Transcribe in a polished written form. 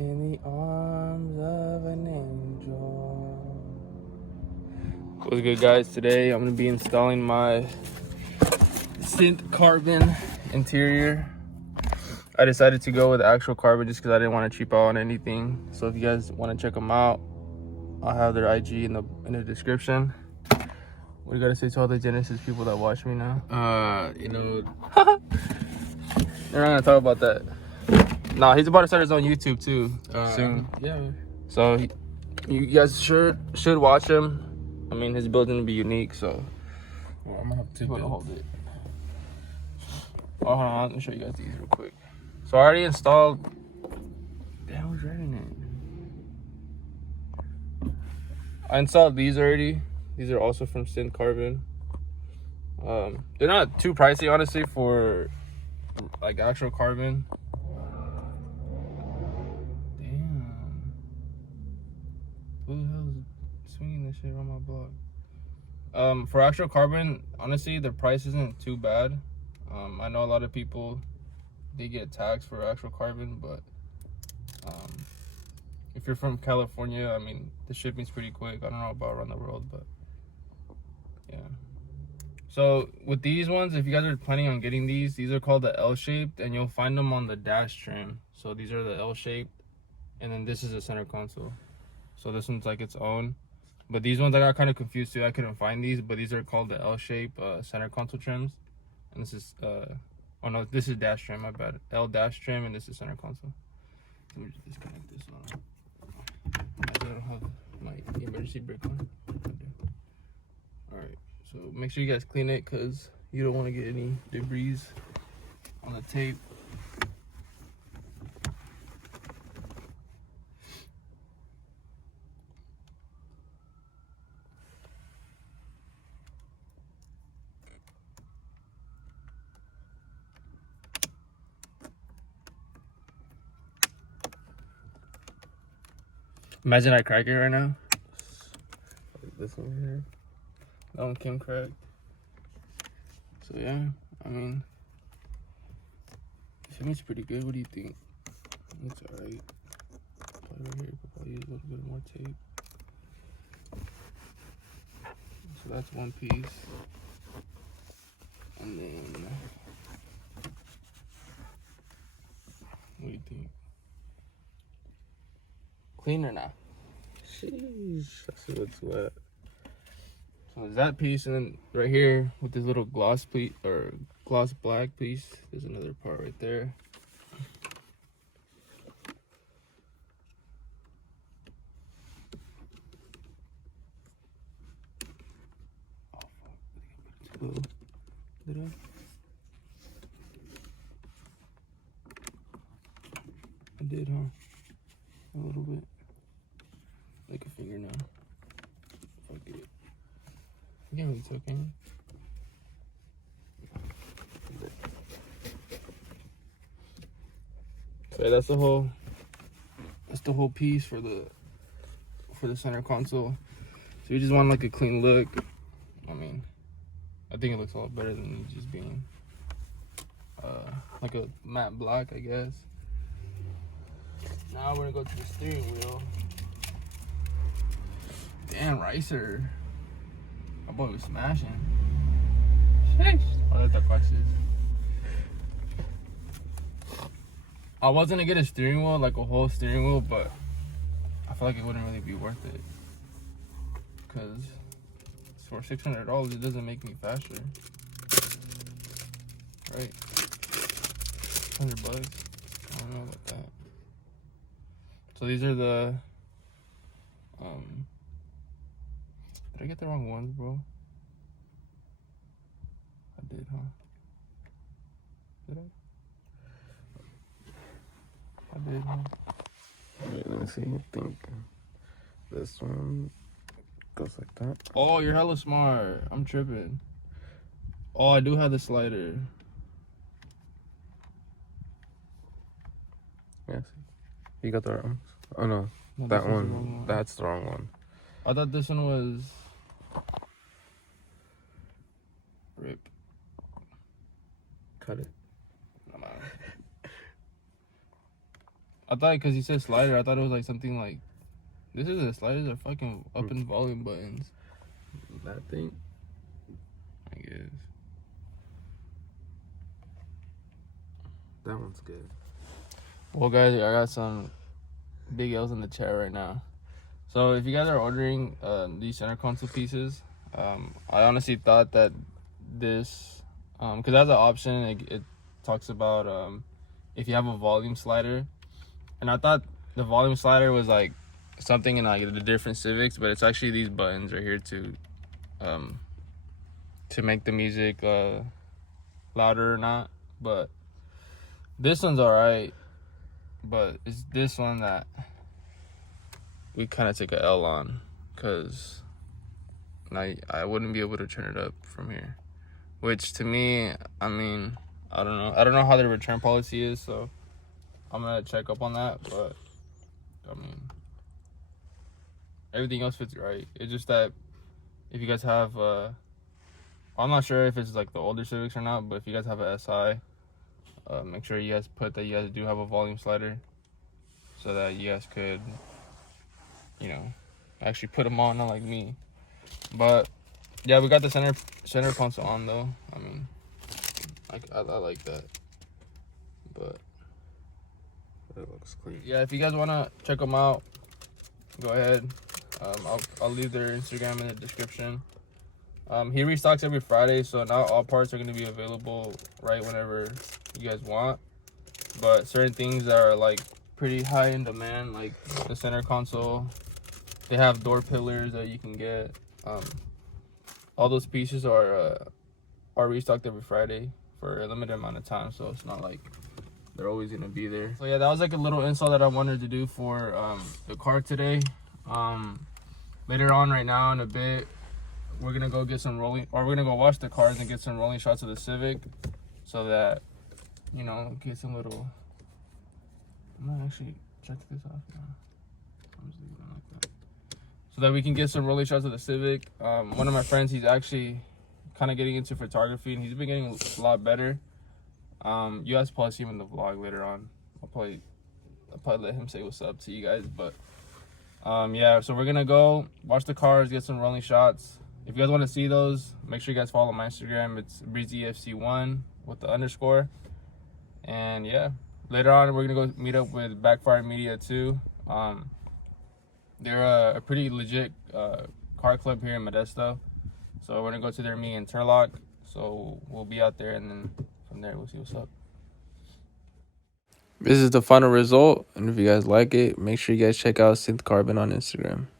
in the arms of an angel. What's good, guys? Today I'm gonna be installing my synth carbon interior. I decided to go with actual carbon just because I didn't want to cheap out on anything. So if you guys want to check them out, I'll have their IG in the description. What do you gotta say to all the Genesis people that watch me now? We're not gonna talk about that. Nah, he's about to start his own YouTube too soon. Yeah. So you guys should watch him. I mean, his building will be unique. So Well, I'm gonna have two builds. hold it. Oh, hold on. Let me show you guys these real quick. So I already installed. Damn, who's writing it? I installed these already. These are also from Synth Carbon. They're not too pricey, honestly, for like actual carbon. Damn. Who the hell is swinging this shit around my block? For actual carbon, honestly, the price isn't too bad. I know a lot of people, they get taxed for actual carbon, but if you're from California, I mean, the shipping's pretty quick. I don't know about around the world, but yeah. So with these ones, if you guys are planning on getting these are called the L-shaped, and you'll find them on the dash trim. So these are the L-shaped, and then this is the center console. So this one's like its own. But these ones I got kind of confused too. I couldn't find these, but these are called the L-shape center console trims. And this is oh no, this is dash trim, my bad. L dash trim, and this is center console. Let me just disconnect this one. I don't have my emergency brake on. Alright, so make sure you guys clean it because you don't want to get any debris on the tape. Imagine I crack it right now. Like this one here. That one came cracked. So yeah, I mean, the fitting's pretty good. What do you think? It's alright. Probably right here, could probably use a little bit more tape. So that's one piece. And then, what do you think? Clean or not? Sheesh. Let's see what's wet. So there's that piece, and then right here with this little gloss piece or gloss black piece, there's another part right there. Oh fuck! Did I put it too low? Did I? I did, huh? A little bit. Like a finger now. Fuck it. You can't really tell, can you? So yeah, that's the whole piece for the center console. So you just want like a clean look. I mean, I think it looks a lot better than it just being like a matte black, I guess. Now we're gonna go to the steering wheel. Damn, Ricer. My boy was smashing. Sheesh. Oh, that's the prices. I was gonna get a steering wheel, like a whole steering wheel, but I feel like it wouldn't really be worth it. Cause for $600, it doesn't make me faster. Right? $100. I don't know about that. So these are the did I get the wrong ones, bro? I did, huh? Did I? I did, huh? Wait, let me see. I think this one goes like that. Oh, you're hella smart. I'm tripping. Oh, I do have the slider. Yeah, see. You got the right one. Oh no, No, that this one's the one. wrong one. That's the wrong one. I thought this one was rip. Cut it. I'm out. I thought because he said slider, I thought it was like something like this is a sliders are fucking up and volume buttons. That thing. I guess. That one's good. Well, guys, I got some big L's in the chat right now. So if you guys are ordering these center console pieces, I honestly thought that this, because as an option, it talks about if you have a volume slider, and I thought the volume slider was like something in like the different Civics, but it's actually these buttons right here to make the music louder or not. But this one's alright, but it's this one that we kind of take a L on, because I wouldn't be able to turn it up from here, which to me, I mean, I don't know how their return policy is, so I'm gonna check up on that. But I mean, everything else fits right. It's just that if you guys have I'm not sure if it's like the older Civics or not, but if you guys have a SI, make sure you guys put that you guys do have a volume slider, so that you guys could, you know, actually put them on, not like me. But yeah, we got the center console on though. I mean, I like that. But That looks clean. yeah, if you guys wanna check them out, go ahead. I'll leave their Instagram in the description. He restocks every Friday, so not all parts are gonna be available right whenever you guys want. But certain things that are like pretty high in demand, like the center console, they have door pillars that you can get. All those pieces are restocked every Friday for a limited amount of time, so it's not like they're always gonna be there. So yeah, that was like a little install that I wanted to do for the car today. Later on, right now in a bit, we're gonna go get some rolling, or we're gonna go wash the cars and get some rolling shots of the Civic, so that, you know, get some little. I'm gonna actually check this off now. I'm just leaving it like that, so that we can get some rolling shots of the Civic. One of my friends, he's actually kind of getting into photography, and he's been getting a lot better. You guys probably see him in the vlog later on. I'll probably let him say what's up to you guys. But yeah, so we're gonna go wash the cars, get some rolling shots. If you guys want to see those, make sure you guys follow my Instagram. It's breezyfc1 with the underscore. And yeah, later on we're gonna go meet up with Backfire Media too. They're a pretty legit car club here in Modesto, so we're gonna go to their meet in Turlock. So we'll be out there, and then from there we'll see what's up. This is the final result, and if you guys like it, make sure you guys check out Synth Carbon on Instagram.